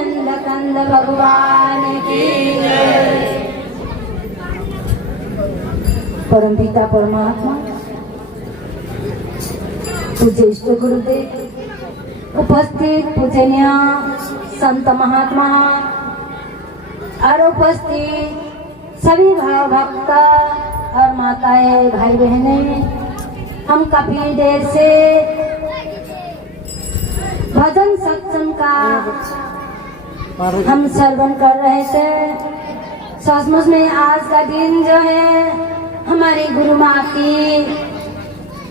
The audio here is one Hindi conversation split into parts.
नंद कंद भगवान की जय। परम पिता परमात्मा पूज्य इष्ट गुरुदेव, उपस्थित पूजनीय संत महात्मा और उपस्थित सभी भाव भक्त और माताएं भाई बहने, हम काफी देर से भजन सत्संग का हम श्रवण कर रहे थे। सचमुच में आज का दिन जो है हमारी गुरु माँ की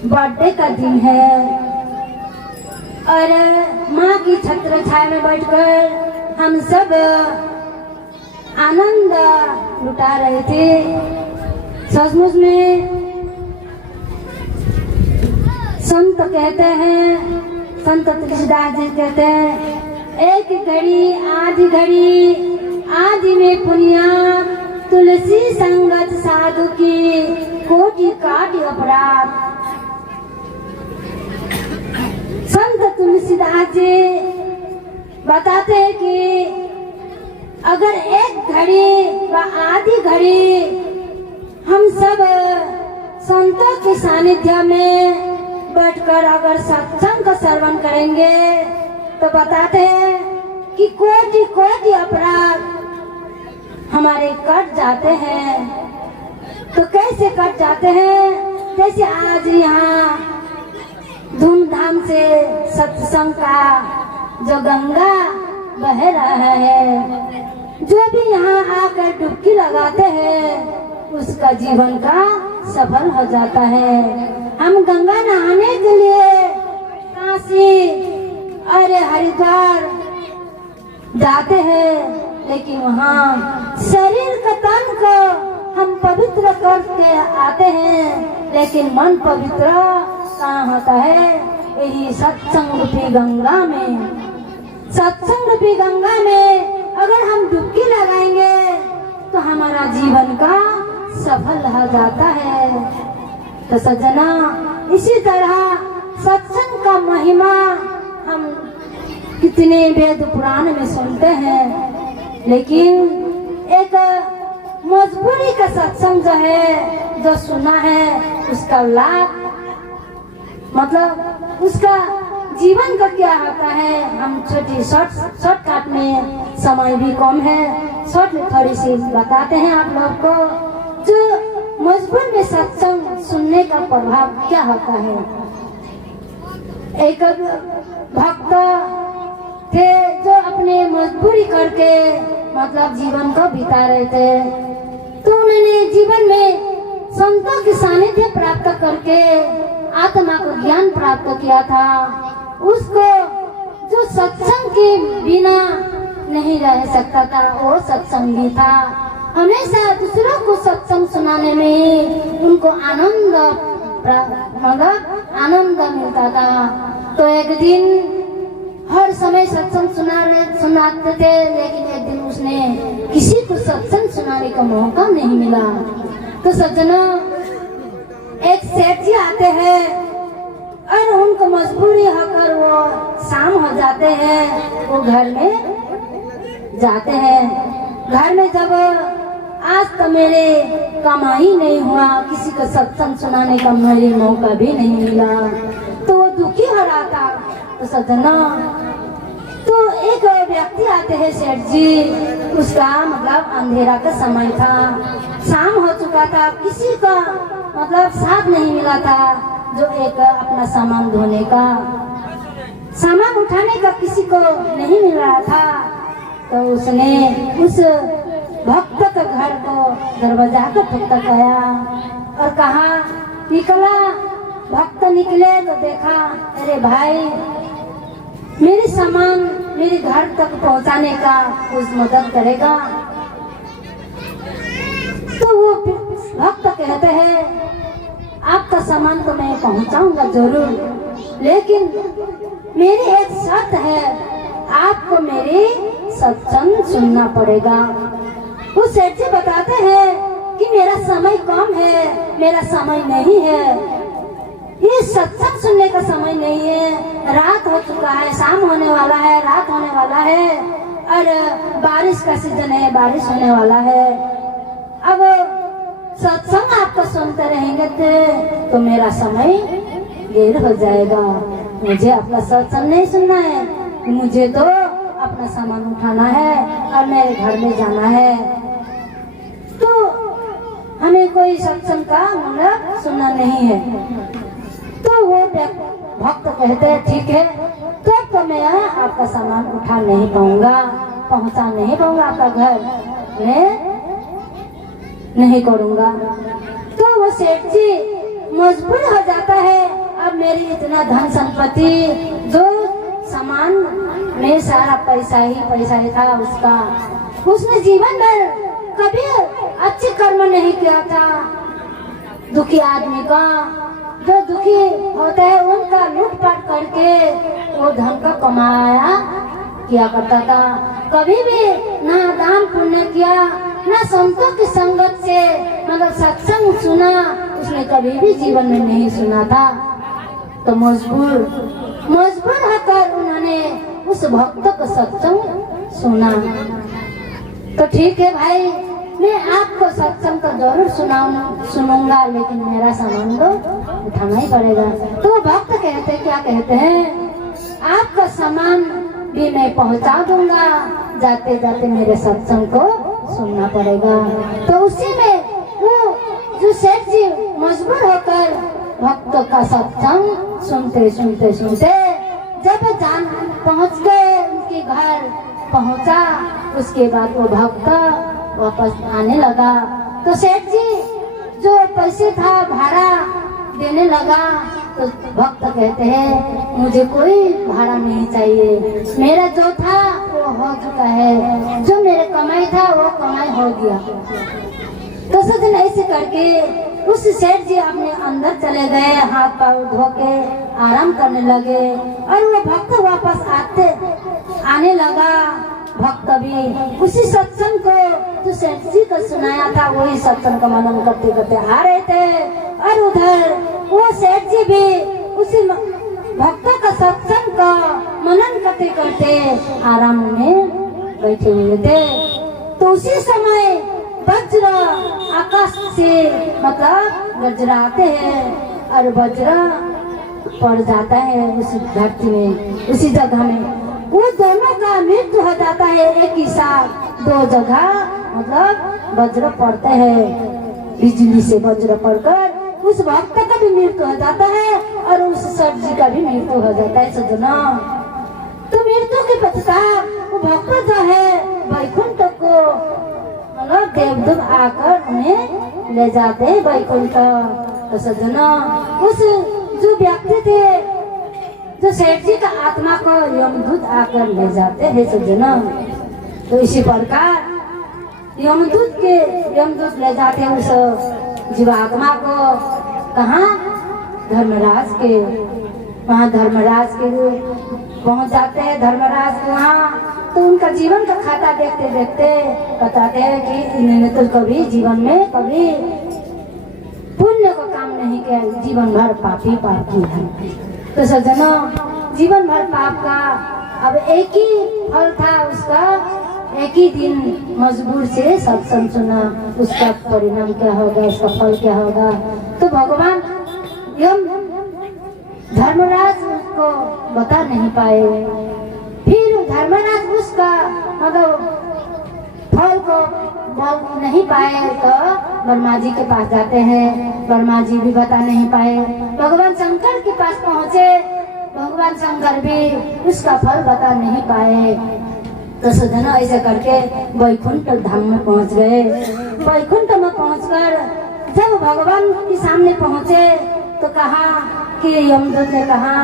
बर्थडे का दिन है और माँ की छत्र छाया में बैठकर हम सब आनंद लुटा रहे थे। सचमुच में संत कहते हैं, संत तुलसीदास जी कहते हैं, एक घड़ी आज में पुनिया, तुलसी संगत साधु की कोटि काटि अपराध। संत तुलसीदास जी बताते हैं कि अगर एक घड़ी व आधी घड़ी हम सब संतों के सानिध्य में बैठकर अगर सत्संग का श्रवण करेंगे तो बताते हैं कि कोटि कोटि अपराध हमारे कट जाते हैं। तो कैसे कट जाते हैं? जैसे आज यहाँ धूमधाम से सत्संग का जो गंगा बह रहा है, जो भी यहाँ आकर डुबकी लगाते हैं उसका जीवन का सफल हो जाता है। हम गंगा नहाने के लिए काशी और हरिद्वार जाते हैं, लेकिन वहाँ शरीर का तन को हम पवित्र करके आते हैं, लेकिन मन पवित्र कहाँ होता है? यही सत्संग रूपी गंगा में। सत्संग रूपी गंगा में अगर हम डुबकी लगाएंगे तो हमारा जीवन का सफल हो जाता है। तो सज्जना, इसी तरह सत्संग का महिमा हम कितने वेद पुराण में सुनते हैं, लेकिन एक मजबूरी का सत्संग जो है, जो सुना है, उसका लाभ मतलब उसका जीवन का क्या होता है, हम छोटी शॉर्टकट में, समय भी कम है, शॉर्ट थोड़ी सी बताते हैं आप लोग को। जो मजबूर में सत्संग सुनने का प्रभाव क्या होता है। एक भक्त थे जो अपने मजबूरी करके मतलब जीवन को बिता रहे थे, तो उन्होंने जीवन में संतों की सानिध्य प्राप्त करके आत्मा को ज्ञान प्राप्त किया था। उसको जो सत्संग के बिना नहीं रह सकता था, वो सत्संगी था। हमेशा दूसरों को सत्संग सुनाने में उनको आनंद मिलता था। तो एक दिन हर समय सत्संग सुनाते थे, लेकिन एक दिन उसने किसी को सत्संग सुनाने का मौका नहीं मिला। तो सज्जनों, एक सेठ जी आते हैं और उनको मजबूरी होकर वो शाम हो जाते हैं, वो घर में जाते हैं। घर में जब आज तो मेरे कमाई नहीं हुआ, किसी को सत्संग सुनाने का मेरे मौका भी नहीं मिला, तो वो दुखी हो रहा था। तो सज्जना, तो एक व्यक्ति आते हैं सेठ जी, उसका मतलब अंधेरा का समय था, शाम हो चुका था, किसी का मतलब साथ नहीं मिला था जो एक अपना सामान धोने का, सामान उठाने का किसी को नहीं मिल रहा था। तो उसने उस भक्त के घर को दरवाजा को ठकठकाया और कहा, निकला। भक्त निकले तो देखा, अरे भाई, मेरे सामान मेरे घर तक पहुंचाने का कुछ मदद करेगा। तो वो भक्त कहते हैं, आपका सामान तो मैं पहुंचाऊंगा जरूर, लेकिन मेरी एक शर्त है, आपको मेरी सत्संग सुनना पड़ेगा। वो सेठ जी बताते हैं कि मेरा समय कम है, मेरा समय नहीं है, ये सत्संग सुनने का समय नहीं है, रात हो चुका है, शाम होने वाला है, रात होने वाला है, और बारिश का सीजन है, बारिश होने वाला है। अब सत्संग आपका सुनते रहेंगे तो मेरा समय देर हो जाएगा। मुझे आपका सत्संग नहीं सुनना है, मुझे तो अपना सामान उठाना है और मेरे घर में जाना है। तो हमें कोई सत्संग का मतलब सुनना नहीं है। तो वो भक्त कहते हैं ठीक है, तो मैं आपका सामान उठा नहीं पाऊंगा, पहुंचा नहीं पाऊंगा आपका घर, मैं नहीं करूंगा। तो वो सेठ जी मजबूर हो जाता है। अब मेरी इतना धन संपत्ति, जो सामान में सारा पैसा ही था उसका, उसने जीवन भर कभी अच्छे कर्म नहीं किया था। दुखी आदमी का, जो दुखी होता है उनका लूटपाट करके वो धन का कमाया किया करता था। कभी भी ना दान पुण्य किया, ना संतों की संगत से मतलब सत्संग सुना, उसने कभी भी जीवन में नहीं सुना था। तो मजबूर होकर उन्होंने उस भक्त का सत्संग सुना। तो ठीक है भाई, मैं आपको सत्संग तो जरूर सुनूंगा, लेकिन मेरा सामान तो उठाना ही पड़ेगा। तो भक्त कहते क्या कहते हैं, आपका सामान भी मैं पहुंचा दूंगा, जाते जाते मेरे सत्संग को सुनना पड़ेगा। तो उसी में वो जो सेठ जी मजबूर होकर भक्त का सत्संग सुनते जब जान पहुंच गए, उनके घर पहुंचा, उसके बाद वो भक्त वापस आने लगा। तो सेठ जी जो पैसे था भाड़ा देने लगा। तो भक्त कहते हैं मुझे कोई भाड़ा नहीं चाहिए, मेरा जो था वो हो चुका है, जो मेरे कमाई था वो कमाई हो गया। तो सजन ऐसे करके उस सेठ जी अपने अंदर चले गए, हाथ पाँव धो के आराम करने लगे। और वो भक्त वापस आने लगा। भक्त भी उसी सत्संग को जो सेठ जी को सुनाया था वही सत्संग का मनन करते करते आ रहे थे। और उधर वो सेठ जी भी उसी भक्तों का सत्संग का मनन करते करते आराम में बैठे हुए थे। तो उसी समय वज्र आकाश से मतलब वज्राते हैं और वज्र पड़ जाता है उस धरती में, उसी जगह में। वो दोनों का मृत्यु हो जाता है एक ही साथ, दो जगह मतलब वज्र पड़ते हैं। बिजली से वज्र पड़कर उस भक्त का भी मृत्यु हो जाता है और उस सेठ जी का भी मृत्यु हो जाता है सजना। तो मृत्यु के पश्चात वो भक्त जो है वैकुंठ को मतलब देवदूत आकर उन्हें ले जाते हैं वैकुंठ। तो सजना उस जो व्यक्ति थे जो सेठ जी का आत्मा को यमदूत आकर ले जाते हैं सजना। तो इसी प्रकार यमदूत ले जाते हैं उस जीवात्मा को कहाँ, धर्मराज के वहाँ धर्मराज के पहुँच जाते हैं। धर्मराज के वहाँ तो उनका जीवन का खाता देखते देखते बताते हैं कि इन्होंने तो कभी जीवन में कभी पुण्य का काम नहीं किया, जीवन भर पापी है। तो सज्जनों जीवन भर पाप का अब एक ही फल था उसका, एक ही दिन मजबूर से सत्संग सुना, उसका परिणाम क्या होगा, उसका फल क्या होगा। तो भगवान यम धर्मराज को बता नहीं पाए। फिर धर्मराज उसका मतलब फल को बोल नहीं पाए तो ब्रह्मा जी के पास जाते हैं। ब्रह्मा जी भी बता नहीं पाए। भगवान शंकर के पास पहुँचे, भगवान शंकर भी उसका फल बता नहीं पाए। तो सजना ऐसे करके वैकुंठ धाम में पहुँच गए। वैकुंठ में पहुँचकर जब भगवान के सामने पहुँचे तो कहा कि यमदूत ने कहा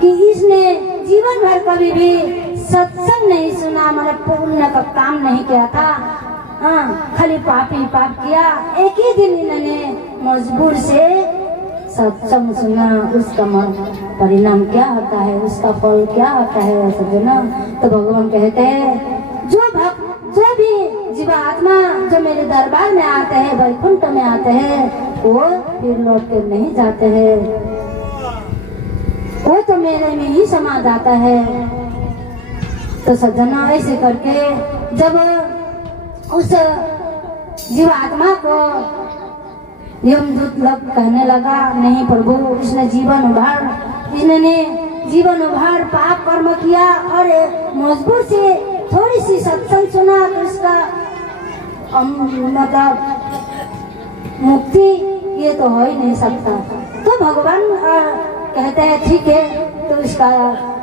कि इसने जीवन भर कभी भी सत्संग नहीं सुना, मतलब पुण्य का काम नहीं किया था, हाँ खाली पाप किया। एक ही दिन इन्होंने मजबूर से सत्संग सुना, उसका परिणाम क्या होता है, उसका फल क्या होता है ऐसा जो ना। तो भगवान कहते हैं जो भी जीवात्मा जो मेरे दरबार में आते हैं, वैकुंठ में आते हैं, वो फिर लौट कर नहीं जाते हैं, वो तो मेरे में ही समा जाता है। तो सज्जना ऐसे करके जब उस जीवात्मा को यमदूत लोग कहने लगा, नहीं प्रभु, इसने जीवन भर पाप कर्म किया और मजबूर से थोड़ी सी सत्संग सुना तो इसका मतलब मुक्ति ये तो हो ही नहीं सकता। तो भगवान कहते हैं ठीक है, तो इसका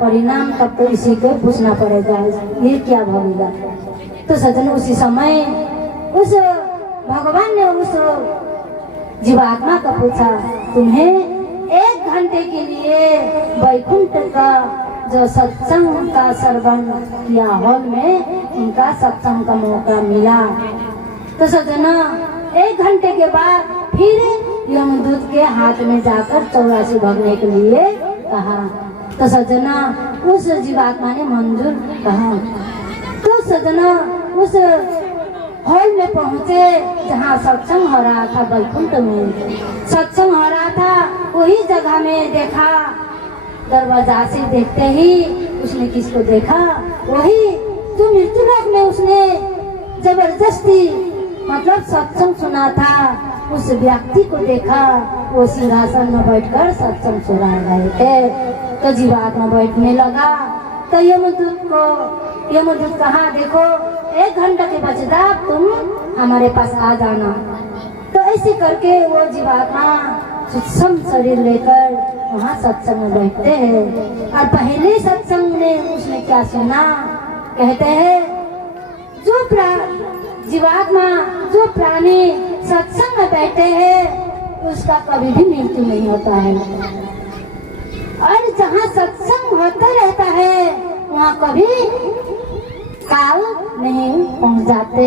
परिणाम तब तो इसी को पूछना पड़ेगा, ये क्या भोगेगा। तो सज्जन उसी समय उस भगवान ने उस जीवात्मा का पूछा, तुम्हें 1 घंटे के लिए वैकुंठ का जो सत्संग का श्रवण किया हॉल में उनका सत्संग का मौका मिला। तो सज्जना 1 घंटे के बाद फिर यमदूत के हाथ में जाकर 84 भगने के लिए कहा। तो सज्जना उस जीवात्मा ने मंजूर कहा। तो सज्जना उस हॉल में पहुंचे जहाँ सत्संग हो रहा था, वैकुंठ में सत्संग हो रहा था। वही जगह में देखा, दरवाजा से देखते ही उसने किसको देखा, वही जो मृत्यु लोक में उसने जबरदस्ती मतलब सत्संग सुना था, उस व्यक्ति को देखा। वो सिंहासन में बैठकर सत्संग सुना रहे थे। तो जीवात्मा बैठने लगा। तो यमदूत कहा, देखो 1 घंटा के पश्चात तुम हमारे पास आ जाना। तो ऐसे करके वो जीवात्मा सूक्ष्म शरीर लेकर वहाँ सत्संग में बैठते हैं। और पहले सत्संग में उसने क्या सुना, कहते हैं जो जीवात्मा जो प्राणी सत्संग में बैठे हैं उसका कभी भी मृत्यु नहीं होता है, और जहाँ सत्संग होता रहता है वहाँ कभी काल नहीं पहुँच जाते।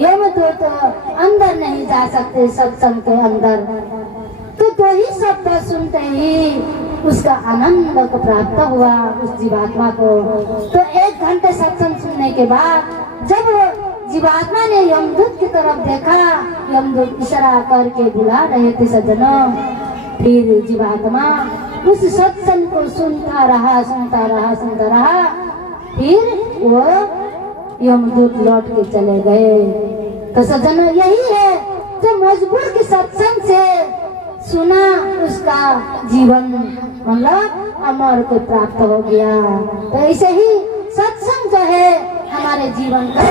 यमदूत अंदर नहीं जा सकते सत्संग के अंदर। तो 2 ही शब्द सुनते ही उसका आनंद को प्राप्त हुआ उस जीवात्मा को। तो 1 घंटे सत्संग सुनने के बाद जब जीवात्मा ने यमदूत की तरफ देखा, यमदूत इशारा करके बुला रहे थे सज्जनों। फिर जीवात्मा उस सत्संग को सुनता रहा। फिर वो यमदूत लौट के चले गए। तो सज्जनों यही है जो मजबूर के सत्संग से सुना, उसका जीवन मतलब अमर को प्राप्त हो गया। तो ऐसे ही सत्संग जो है हमारे जीवन का